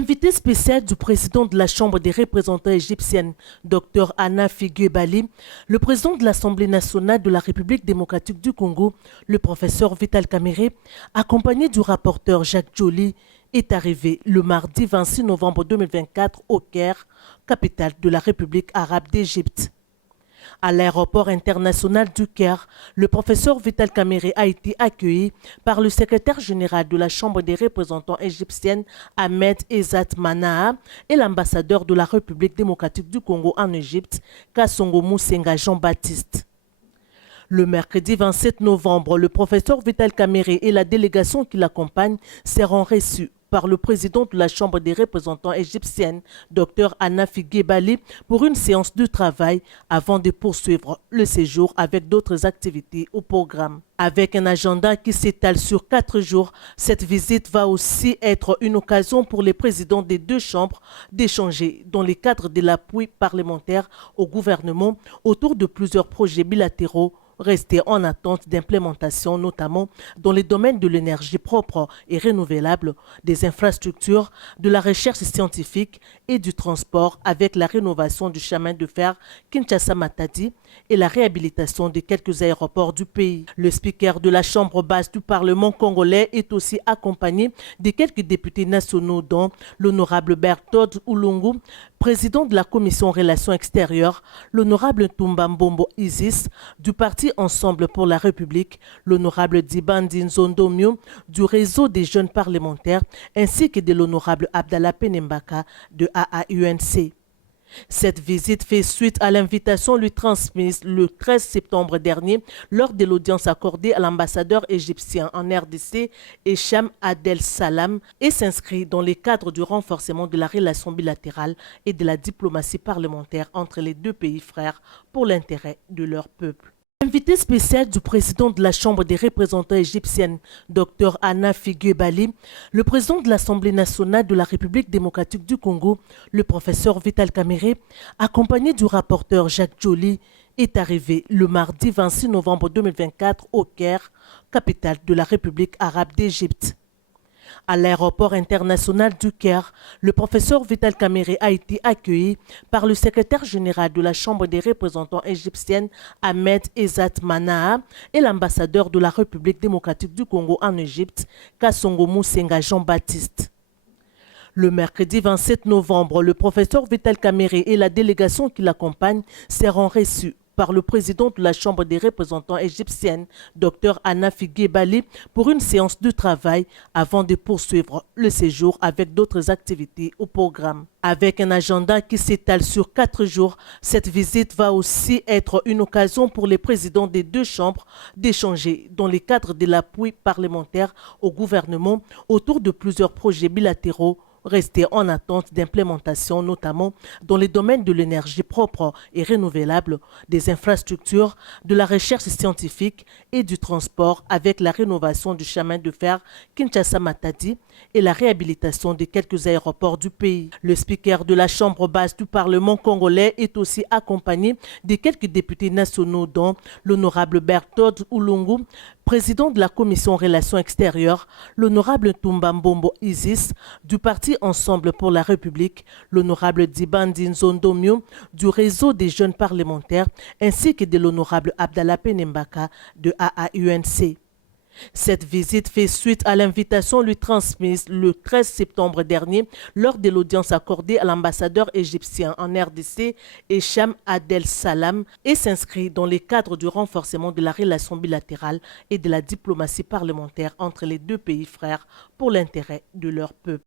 Invité spécial du président de la Chambre des représentants égyptienne, Dr Anafi Guebali, le président de l'Assemblée nationale de la République démocratique du Congo, le professeur Vital Kamerhe, accompagné du rapporteur Jacques Joly, est arrivé le mardi 26 novembre 2024 au Caire, capitale de la République arabe d'Égypte. À l'aéroport international du Caire, le professeur Vital Kamerhe a été accueilli par le secrétaire général de la Chambre des représentants égyptienne, Ahmed Ezzat Manaha, et l'ambassadeur de la République démocratique du Congo en Égypte, Kassongo Musenga Jean-Baptiste. Le mercredi 27 novembre, le professeur Vital Kamerhe et la délégation qui l'accompagne seront reçus par le président de la Chambre des représentants égyptienne, Dr Anafi Guebali, pour une séance de travail avant de poursuivre le séjour avec d'autres activités au programme. Avec un agenda qui s'étale sur 4 jours, cette visite va aussi être une occasion pour les présidents des deux chambres d'échanger dans le cadre de l'appui parlementaire au gouvernement autour de plusieurs projets bilatéraux restés en attente d'implémentation, notamment dans les domaines de l'énergie propre et renouvelable, des infrastructures, de la recherche scientifique et du transport, avec la rénovation du chemin de fer Kinshasa-Matadi et la réhabilitation de quelques aéroports du pays. Le speaker de la Chambre basse du Parlement congolais est aussi accompagné de quelques députés nationaux, dont l'honorable Berthold Oulungu, président de la Commission Relations extérieures, l'honorable Tumba Mbombo Isis, du parti Ensemble pour la République, l'honorable Dibandi Nzondomio, du réseau des jeunes parlementaires, ainsi que de l'honorable Abdallah Penembaka de AAUNC. Cette visite fait suite à l'invitation lui transmise le 13 septembre dernier lors de l'audience accordée à l'ambassadeur égyptien en RDC, Hicham Adel Salam, et s'inscrit dans le cadre du renforcement de la relation bilatérale et de la diplomatie parlementaire entre les deux pays frères pour l'intérêt de leur peuple. Invité spécial du président de la Chambre des représentants égyptienne, Dr Anafi Guebali, le président de l'Assemblée nationale de la République démocratique du Congo, le professeur Vital Kamerhe, accompagné du rapporteur Jacques Joly, est arrivé le mardi 26 novembre 2024 au Caire, capitale de la République arabe d'Égypte. À l'aéroport international du Caire, le professeur Vital Kamerhe a été accueilli par le secrétaire général de la Chambre des représentants égyptienne, Ahmed Ezzat Manaha, et l'ambassadeur de la République démocratique du Congo en Égypte, Kassongo Musenga Jean-Baptiste. Le mercredi 27 novembre, le professeur Vital Kamerhe et la délégation qui l'accompagne seront reçus par le président de la Chambre des représentants égyptienne, Dr Anafi Guebali, pour une séance de travail avant de poursuivre le séjour avec d'autres activités au programme. Avec un agenda qui s'étale sur 4 jours, cette visite va aussi être une occasion pour les présidents des deux chambres d'échanger dans le cadre de l'appui parlementaire au gouvernement autour de plusieurs projets bilatéraux restés en attente d'implémentation, notamment dans les domaines de l'énergie propre et renouvelable, des infrastructures, de la recherche scientifique et du transport, avec la rénovation du chemin de fer Kinshasa-Matadi et la réhabilitation de quelques aéroports du pays. Le speaker de la Chambre basse du Parlement congolais est aussi accompagné de quelques députés nationaux, dont l'honorable Berthold Oulungu, président de la Commission Relations extérieures, l'honorable Tumba Mbombo Isis, du parti Ensemble pour la République, l'honorable Dibandi Nzondomio, du réseau des jeunes parlementaires, ainsi que de l'honorable Abdallah Penembaka de AAUNC. Cette visite fait suite à l'invitation lui transmise le 13 septembre dernier lors de l'audience accordée à l'ambassadeur égyptien en RDC, Hicham Adel Salam, et s'inscrit dans le cadre du renforcement de la relation bilatérale et de la diplomatie parlementaire entre les deux pays frères pour l'intérêt de leur peuple.